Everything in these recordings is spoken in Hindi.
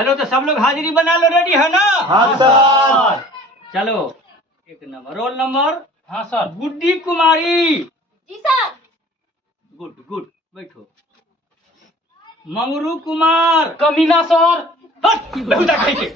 चलो तो सब लोग हाजिरी बना लो, रेडी है ना? हाँ सर। चलो 1 नंबर, रोल नंबर। हाँ सर। गुड्डी कुमारी। जी सर। गुड गुड, बैठो। मंगरू कुमार। कमीना सर। हट, बेहुदा कहीं के।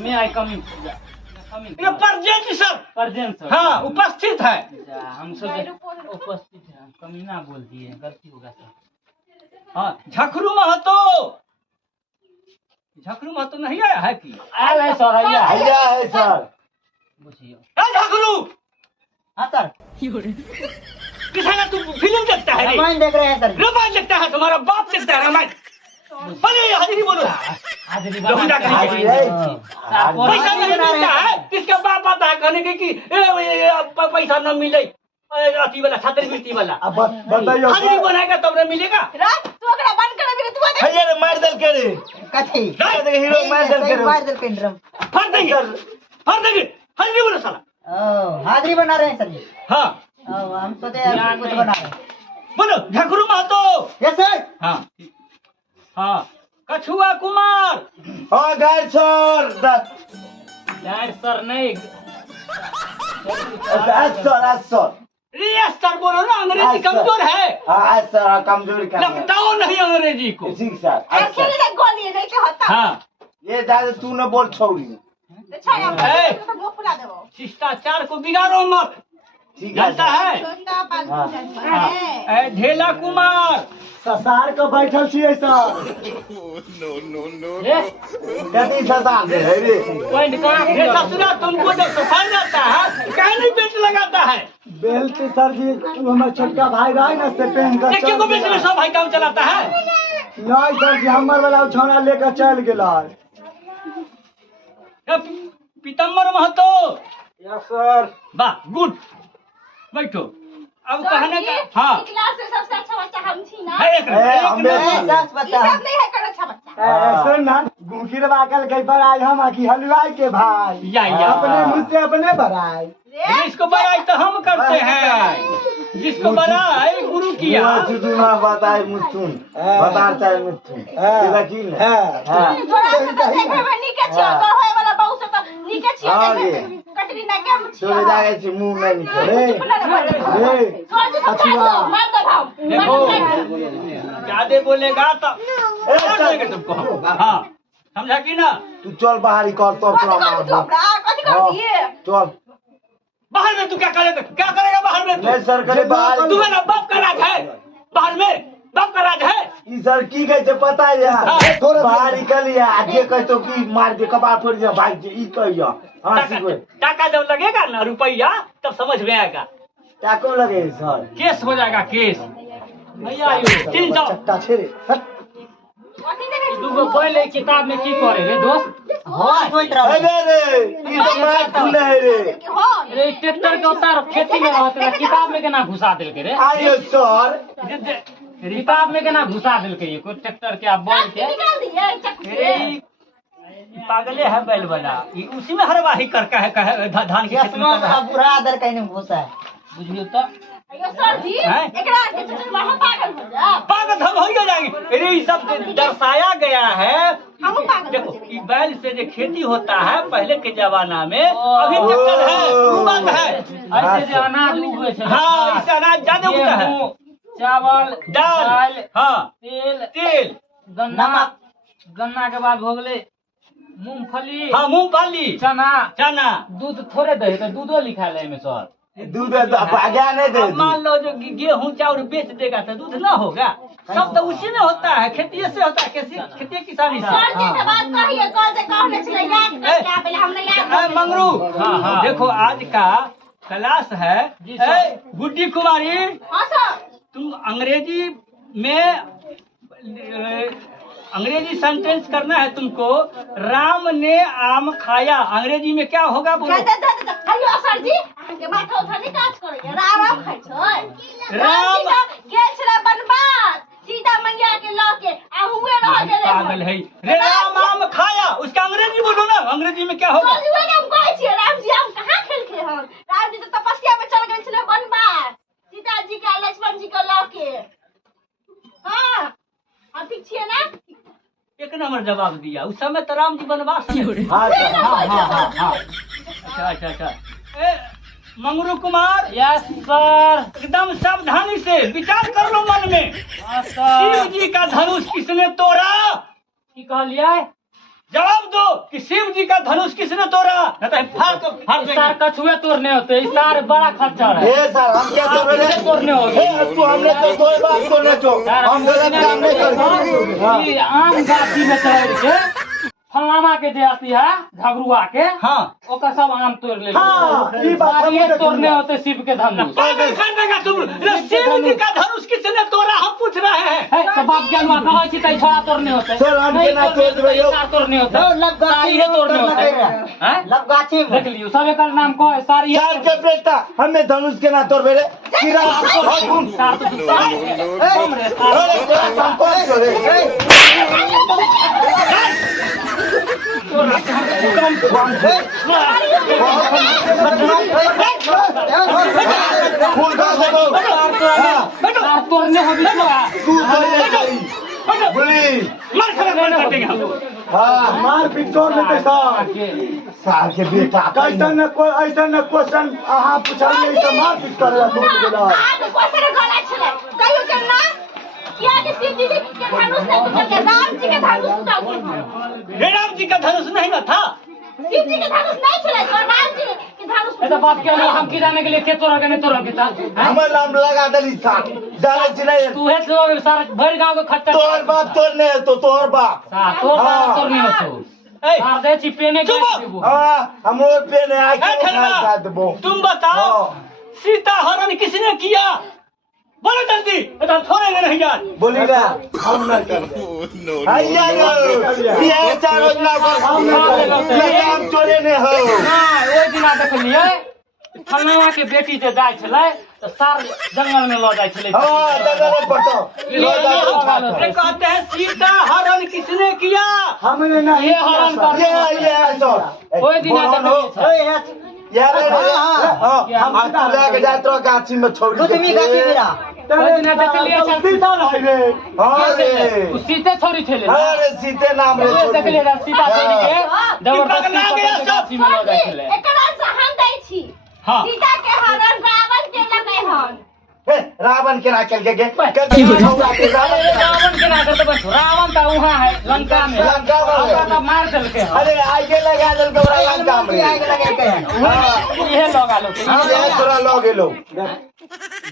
मैं आई कमी ये परजेंट सर। Present sir. हाँ, उपस्थित है। हम सब उपस्थित हैं, कमीना बोल दिए, गलती होगा सर। हाँ, झखरू महतो। झखरू महतो नहीं आया है कि? आया है सर, आया है। भैया है सर। बुझियो। झखरू। हाँ सर। किसान तू फिल्म देखता है? रामायण देख रहे हैं सर। रामायण देखता है? तुम्हारा बाप देखता है रामायण? बोले हाजिरी बोलो। हाजिरी बेहुदा कहीं के। पैसा नहीं मिलता है, किसका बाप आता है कहने के कि पैसा न मिले, अति वाला छात्रवृत्ति वाला। अब बताइए हाजिरी बनाएगा तब न मिलेगा। तू अगर बंद कर भी तू दे। भैया ने मार दल के रे। कथी हीरो मार दल के रे। मार दल पेंड्रम। फाड़ देंगे, फाड़ देंगे। हाजिरी बोलो साला। हाजिरी बना रहे हैं सर जी। हाँ हम सोचे कुछ बना रहे हैं। बोलो झखरू महतो। Yes sir. हाँ हाँ, कछुआ कुमार। हाँ गाय सर। यार सर नहीं। सर। यस सर बोलो ना, अंग्रेजी कमजोर है। हाँ सर, कमजोरी का लगताओ नहीं अंग्रेजी को। ठीक सर। ऐसे नहीं गोली नहीं के होता। हाँ, ये दादा तू न बोल छोड़ी। तो छाया तो मुंह फुला देबो। शिष्टाचार को बिगाड़ो मत, ठीक है जानता है? छोटा पालतू जानवर है। ए, ढेला कुमार। ससार के बैठल छियै सर। कथी ससार दे है रे? पॉइंट कहाँ ये ससुरा तुमको जब सफाई जाता है कहीं नहीं बेल्ट लगाता है। बेल्ट सर जी हमारा छोटका भाई रहा ना से पहन कर देखिए को बेल्ट में सब भाई काम चलाता है। नहीं सर जी, हमर वाला छौड़ा लेकर चल गेला। पीतम्बर महतो। Yes sir. वाह, गुड, बैठो। अब सर कहने जी, का हाँ ई क्लास से सबसे अच्छा बच्चा हम छी ना। है, एक नंबर। सच ई बता। सब नहीं है कर अच्छा बच्चा। सुन ना, गुखिर बाकल के पर आज हम की हलवाई के भाई या अपने मुझ से अपने बराई। जिसको बड़ाई तो हम करते हैं, जिसको बड़ाई गुरु किया। बताए मुझुन बता चाहे मुझुन लेकिन थोड़ा सा तो देखे में नीके छियो, तो होए वाला बहुत से तो नीके छियो। हाँ देखे गे। कटरी ना केम छियो। चले जाए छी मुंह में निकले रे। सर जी समझा दो, मार दो भाव। देखो ज्यादा बोलेगा तो देंगे तुमको। हाँ, समझा कि ना? तू चल बाहर कर तो कथी अपना कर मार तू अपना कथी कर दिए? चल। बाहर में तू क्या करेगा? क्या करेगा बाहर में तू? नहीं सर करे बाहर तुम्हें ना बाप का राज है, बाहर में बाप का राज है। ई सर की कहै छै पता है यार। बाहर निकलिया जे कहै तो की मार दे कबाड़ फोड़ दे भाग जे ई कहिया। हां सीखो। टाका जब लगेगा ना रुपया तब समझ में आएगा। टाको लगे सर। केस हो जाएगा, केस। भैया 300 चट्टा छेरे। कथी देखे दूगो पहले किताब में की करे रे दोस्त? हाँ सोच रहा हूँ। अरे रे ई तो मार खुले है रे। कि हो रे ट्रैक्टर के उतार खेती में रहते रे, किताब में केना घुसा देलके रे? आइए सर। किताब में केना घुसा देलके ये कोई ट्रैक्टर के आप बोल के? निकाल दिए चक्कू अरे से। ये पागले है बैल वाला, ये उसी में हरवाही करका है धान की खेती में कर रहा है। बुरा आदर कहीं नहीं घुसा है। बुझियो तो अयो सर जी हैं? एकरा के चक्कर हम पागल हो जा। पागल हम हो ही जाएंगे। अरे ये सब दर्शाया गया है। हम पागल देखो हो ये बैल से जो खेती होता है पहले के जमाना में, अभी ट्रैक्टर है, वो बंद है। ऐसे जो अनाज उगवे छे, हाँ, इससे अनाज ज्यादा उगता है। गेहूं, चावल, दाल, हाँ, तेल, तेल, गन्ना, गन्ना के बाद हो गेले मूंगफली, हाँ, मूंगफली, चना, चना। दूध थोड़े दे तो दूधो लिखा है में सर। दूध आज्ञा नहीं दे। अब मान लो जो गेहूं चावल बेच देगा तो दूध ना होगा। सब तो उसी में होता है, खेती से होता है, खेती किसानी से। सर जी के बात कहिए कौन से कहने छले याद कर क्या पहले हम नहीं याद। मंगरू, हाँ, हाँ। देखो आज का क्लास है। जी सर। ए, गुड्डी कुमारी, हां सर तुम अंग्रेजी में अंग्रेजी सेंटेंस करना है तुमको। राम ने आम खाया, अंग्रेजी में क्या होगा बोलो? हेलो सर जी के माथा उठा नहीं काज करे राम खाइ छै। राम गेल छले बनवास सीता मैया के लके आ हुए रह गेले। पागल है रे। राम आम खाया, उसका अंग्रेजी बोलो ना, अंग्रेजी में क्या होगा? सर जी वही हम कहै छियै राम जी आम कहाँ खेलके हन। राम जी तो तपस्या में चल गेल छले बनवास सीता जी के लक्ष्मण जी के लके। हां आप ठीक छियै ना? एक नंबर। हमर जवाब दिया उस समय तो राम जी बनवास में थे। हाँ सर हाँ अच्छा ए मंगरू कुमार यस सर। एकदम सावधानी से विचार कर लो मन में। हाँ सर। शिव जी का धनुष किसने तोड़ा? की कहलिए? जवाब दो कि शिव जी का धनुष किसने तोड़ा? नहीं तो फाड़ सर देंगे। कछुए तोड़ने होते इस सार बड़ा खच्चर है। ए सर हम क्या कर रहे हैं? तोड़ने होगे तू हमने तो कोई बात को नहीं तो हम गलत काम नहीं करते। हाँ। ई आम गाछी में चढ़ के फलामा के जैसी है झगरुआ के हाँ ओकर सब आम तोड़ ले। हाँ, ई बात सार हमने ये देखी तोड़ने है। होते शिव के धनुष। पागल कर देगा तुम। ये शिव जी का धनुष किसने तोड़ा हम पूछ रहे हैं। है तो बाप के अनुआ कहै छी तै छोड़ा तोड़ने होते। सर, हम केना तोड़ देबै यौ? सार तोड़ने होते। लग गाछी सार ये तोड़ने होते हैं। लब गाछी में देख लियो सब एकर नाम कह सार ये चार के बेटा हमें धनुष के ना तोड़ बेरे कीड़ा सार तो कम रे सार। अरे तेरा संकोच करे फूल का दो सार तोड़ने हो बिचवा। तू तो बोली मार कर देंगे हम। हाँ मार पीट तोड़ लेते सार के बेटा कैसा न कोई ऐसा न क्वेश्चन अहाँ पूछलिए तो मार पीट कर तोड़ देला आज क्वेश्चन गलत छले कहियो के ना किया कि शिव जी के धनुष नहीं टूटल के राम जी के धनुष टूटल हे राम जी का धनुष नहीं ना था। शिव जी के धनुष नहीं छले तो राम जी के धनुष ए तो बाप के अनुआ हम की जाने के लिए के तोड़ा के नहीं तोड़ा के था। हमर नाम लगा देली सार जाने छी नहीं तू है तो सार भर गांव के खट्टा तोहर बाप तोड़ने है तो तोहर बाप सार तोड़ हाँ। तोड़ने हो तो ए, सार दे छी पेने के चुप। देबो। हाँ हमरो पे ने आके ए, ठहरना। उठा देबो तुम बताओ हाँ। सीता हरण किसने किया? बोलो जल्दी तो छोड़ेंगे नहीं यार। बोली ना हम ना करते आइया ये चारों ना हम चोरे ने हो हां ओइ दिना देखलिए फलनावा के बेटी जे जाय छले तो सार जंगल में ल जाय छले। हाँ जगह पटो ये कहते हैं सीता हरण किसने किया? हमने ना ये हरण कर ये तो ओइ दिना देखलिए यार हम तू लेके जात रहो गाछी में छोड़ कुछ भी गाछी मेरा ओइ दिना देखलिए सीता रह रे हां रे उ सीते छोरी छले। अरे सीते नाम रे ओइ देखलिए सीता देवी के जबरदस्ती पकड़ा गया पकड़ के गाछी में ल जाय छले। एकरा से हम दै छी हाँ। सीता के हरण रावण के लगे हन हे रावण के राखल के रावण के ना करते बस रावण तो वहां है लंका में लंका में। लंका तो मार देल के है। अरे आगे लगा दल के बड़ा लंका में आगे लगे के हैं ये लगा लो ये थोड़ा लोगे लो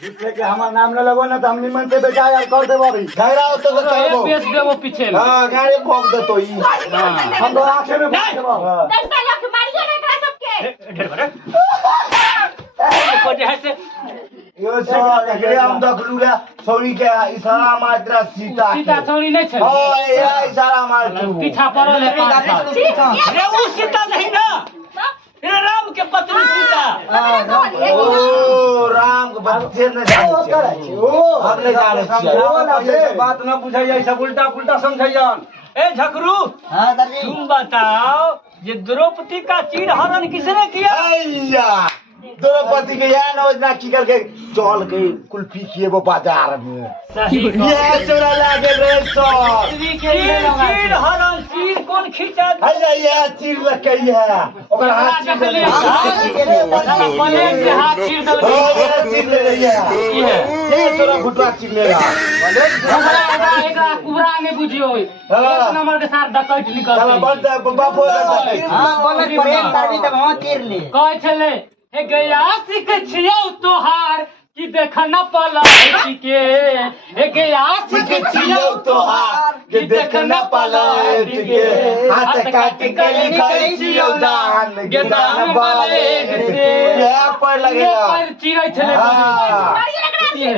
जिसने के हमारा नाम न लगो ना तो हम निमन से बेचा यार कर देबो अभी झगड़ा हो तो करबो पेश देबो पीछे में। हां गाड़ी भोग दे तो ई हम तो आंखें में भोग देबो 10 लाख मारियो ना एकरा सबके ढेर बड़े वजह से यो सर हम दखलूला छोरी के इशारा मात्रा सीता सीता छोरी नहीं छे। हां ये इशारा मार पीछा पड़ल है 5 साल। ये वो सीता नहीं ना, ये राम के पत्नी सीता। ओ राम के बच्चे न जाने ओ हम नहीं जाने छियै बात न बुझाइए सब उल्टा पुल्टा समझाइयन। ए झकरू हाँ सर जी तुम बताओ ये द्रौपदी का चीर हरण किसने किया? अय्या द्रौपदी के यहाँ नौजना की करके चल के कुल्फी किए वो बाजार में ये चोरा लागे रे सर चीर हरण चीर कौन खींचा? अय्या ये चीर लके है ओकर हाथ चीर ले प्लेट के हाथ चीर देल ओ ये चीर ले रही है ये तोरा भुटवा चीर ले रहा एकरा कुबरा में बुझियो एक नंबर के साथ डकैत निकल चला बड़ बापो हाँ बोले प्रेम करबी तब हम तीर ले कहै छले हे गया सिख छियौ तोहार कि देख न पलट के हे गया सिख छियौ तोहार कि देख न पलट के हाथ काट के लिखै छियौ दान के दान वाले ये पर लगेगा पर चिरै छले हाँ। ये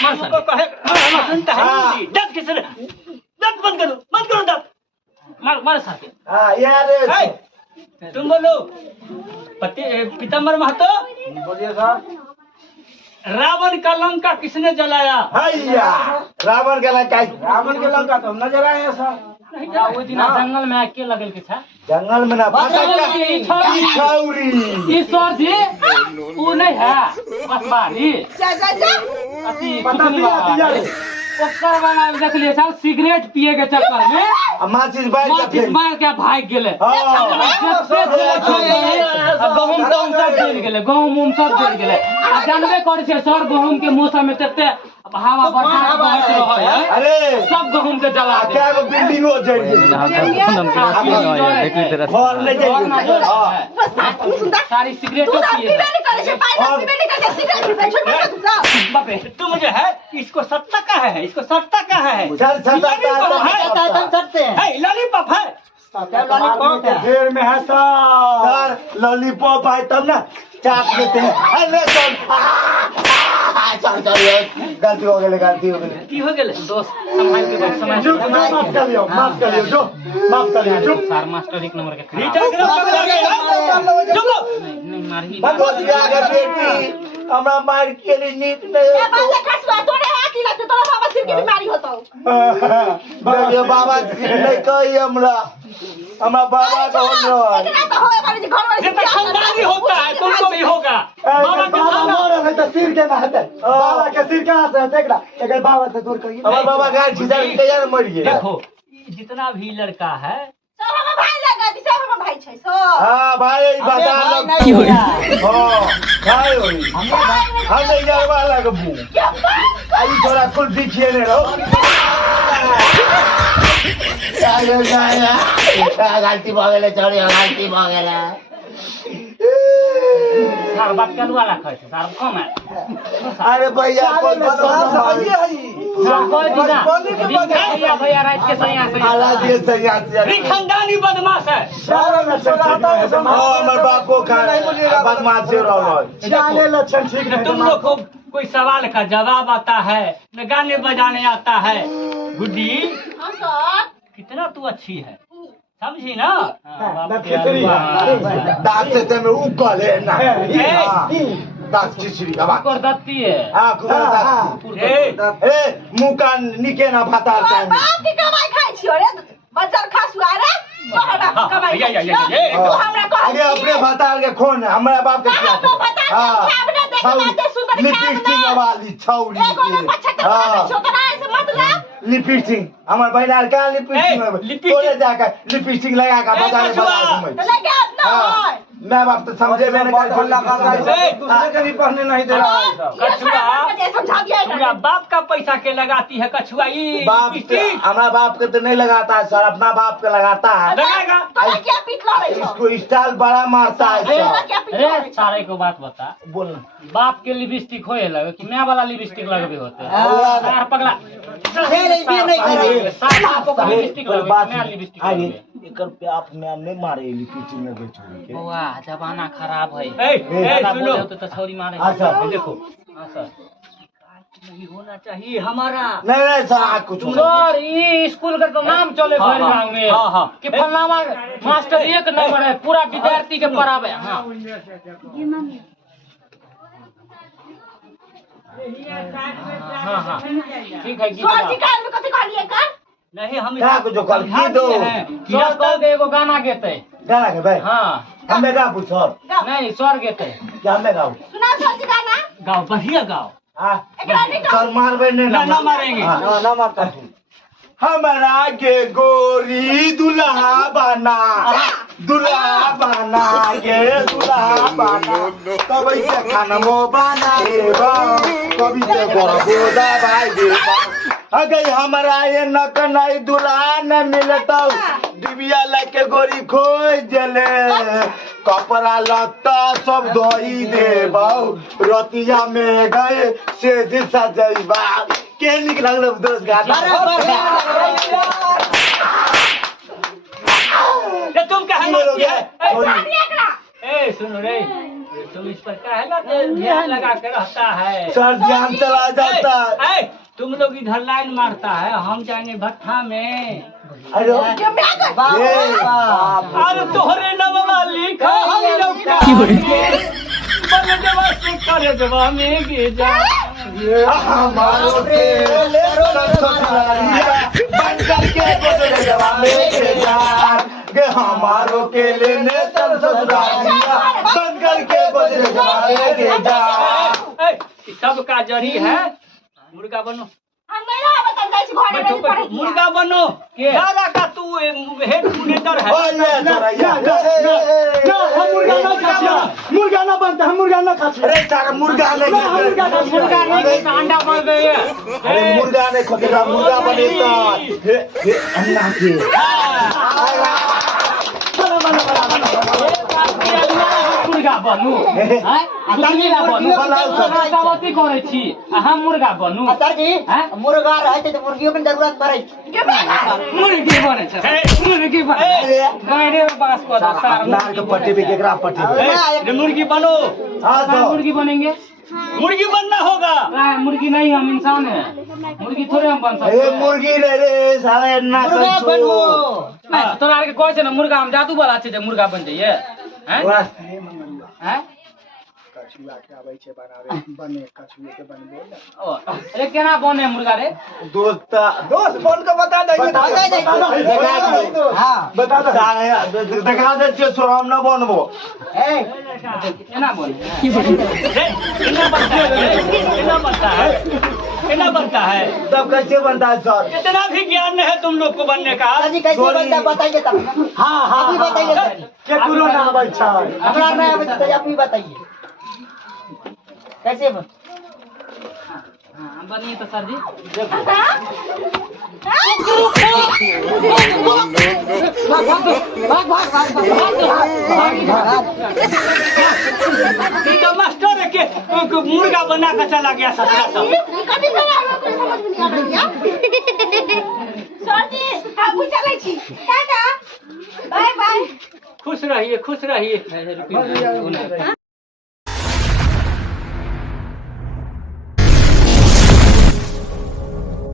को कहे हम सुनता है दस किसने दस बंद करो दस मार मार साथे हाँ यार है तुम बोलो पीताम्बर महतो बोलिए सर। रावण का लंका किसने जलाया? हैया रावण के लंका रावण के लंका तो हम नजर आए हैं सर। ओइ दिन जंगल में आके लगल के था जंगल में ना छौरी ईश्वर जी वो नहीं है बसवारी जा अति पता सुतली नहीं वाला यार ओकर बना देख लिए सब सिगरेट पिए के चक्कर में माचिस बाइक का माचिस मार के भाग गेले गहूम तहूम सब जल गेले गहूम उम सब जल गेले आ जानबे करै छै सर गहूम के मौसम में तते हवा बरसात बहत रहे है अरे सब गहूम के जला दे क्या बिल्डिंगो जल गेल घर ले जाइए सारी सिगरेटों पिए बापे तुम जो है इसको सत्ता का है इसको सत्ता का है चल सटते हैं है लॉलीपॉप है लॉलीपॉप है जेल में है सर सर लॉलीपॉप आए तब ना चाट देते हैं अरे गलती हो गई की हो गेले दोस्त संभाल के बैठ समय जो माफ कर लियो जो माफ कर लियो चुप सर मास्टर एक नंबर के रीचा चुप नहीं मारही दोस्त के आगे बेटी हमरा मार के लिए नीट नहीं बाबा नहीं कही हमरा बाबा का खानदानी होता है तुमको भी होगा बाबा का खानदान तो सिर के ना हटे बाबा के सिर कहाँ से हटे एकरा बाबा से दूर करिए हमारे बाबा का झिझा तैयार मर गए देखो जितना भी लड़का है हाँ भाई बता खाए होई हम नहीं जावा लगबू आई थोड़ा कुल दिखिए ने रहो गलती भगेले छोड़ी गलती भगेले सर बात के वाला खाए सर कम है अरे भैया कोई भैया भैया रात के सैया आला दिए सैया से खानदानी बदमाश है हमारे बाप को बदमाश से रहो लक्षण ठीक है तुम लोग को कोई सवाल का जवाब आता है न गाने बजाने आता है गुड्डी कितना तू अच्छी है समझी ना दांत से ते में उकल है ना दांत खिचड़ी का बात कर दत्ती है हां कुकर ए मुंह का निके ना भाता अपने भतार के खोन हमारा बाप के लिपस्टिक वाली छौरी लिपस्टिक हमारे बहना का लिपस्टिक जाकर लिपस्टिक लगा कर बाजार मैं बाप तो समझे मैंने दूसरे के भी पहनने नहीं दे रहा है कछुआ बाप का पैसा के लगाती है कछुआ बाप हमारा बाप के तो नहीं लगाता है सर अपना बाप का लगाता है इसको स्टाइल बड़ा मारता है सारे को बात बता बोलना बाप के लिपस्टिक होए लगे कि मैं वाला लिपस्टिक लगबे होते पगला लिपस्टिक लिपस्टिक आप नहीं मारे लिपस्टिक में बेचोगे जमाना खराब है सुनो तो छौरी मारे देखो नहीं होना चाहिए हमारा नहीं सर कुछ सर ये स्कूल का तो नाम चले भर गाँव में कि फलाना मास्टर एक नंबर है पूरा विद्यार्थी के पढ़ावे हाँ हाँ ठीक है नहीं हम जो कल की दो एगो गाना गेते गाना के भाई हाँ हमें गा पूछो नहीं स्वर गेते क्या हमें गाओ गाँव बढ़िया गाँव सर मारवे ना मारेंगे ना मारता हमारा के गोरी दुल्हा बना के दुल्हा बना कभी से खानमो बना कभी से गोदा भाई देवा अगर हमारा ये नकनाई दुल्हा न मिलता डिबिया लेके गोरी खोज जले कपड़ा लत्ता सब धोई दे रतिया में गए से दिशा जइबा के निक लगल दोस्त गाना ये तुम क्या है ए सुनो रे तुम इस पर क्या है ना ध्यान लगा के रहता है सर ध्यान चला जाता है तुम लोग इधर लाइन मारता है हम जाएंगे भट्ठा में अरे अरे तोहरे नवा लिखा करे देवा में गे जा हमारो के ले बन करके बोले जवा में के यार के हमारो के लेने चल ससुरालिया बन करके बोले जवा में के जा सबका जरी है मुर्गा बनो जाए छी घरे में पड़े मुर्गा बनो दादा का तू हेड मुनेटर है ओ ये तोरा या हम मुर्गा ना खाते मुर्गा ना बनता हम मुर्गा ना खाते अरे तारा मुर्गा नहीं मुर्गा नहीं अंडा बन गए अरे मुर्गा नहीं खोतेगा मुर्गा बने तो हे अन्ना के मुर्गा बनू हैं मुर्गा बनू सवाती करे छी हम मुर्गा बनू सर जी मुर्गा रहते तो मुर्गियों की जरूरत पड़े मुर्गी बने छ मुर्गी बने गरे बास को सार नार के पट्टी पे केकरा पट्टी पे ये मुर्गी बनो हां तो मुर्गी बनेंगे मुर्गी बनना होगा मुर्गी नहीं हम इंसान है मुर्गी थोड़े हम बन सकते ए मुर्गी रे साले अन्ना मुर्गा बनू तोरा आर के कहै छै ना मुर्गा हम जादू वाला छै जे मुर्गा बन जाइए हैं हैं कछुआ के आबै छै बनावे बने कछुए के बनबो अरे केना बने मुर्गा रे दोस्त बोल के बता दे हां बता दे साले दिखा दे छो सो हम ना बनबो केना बने केना बनता है तब कैसे बनता है सर इतना भी ज्ञान नहीं है तुम लोग को बनने का सर जी कैसे बनता है बताइए तब हां आप ही बताइए सर केकरो ना आबै छै हमरा नहीं आवे तो आप ही बताइए कैसे बन बनिए तो सर जी तो मास्टर के मुर्गा बना के चला गया ससुरा सब कभी बना कोई समझ में नहीं आ रहा सर जी हम चले छी टाटा बाय बाय खुश रहिए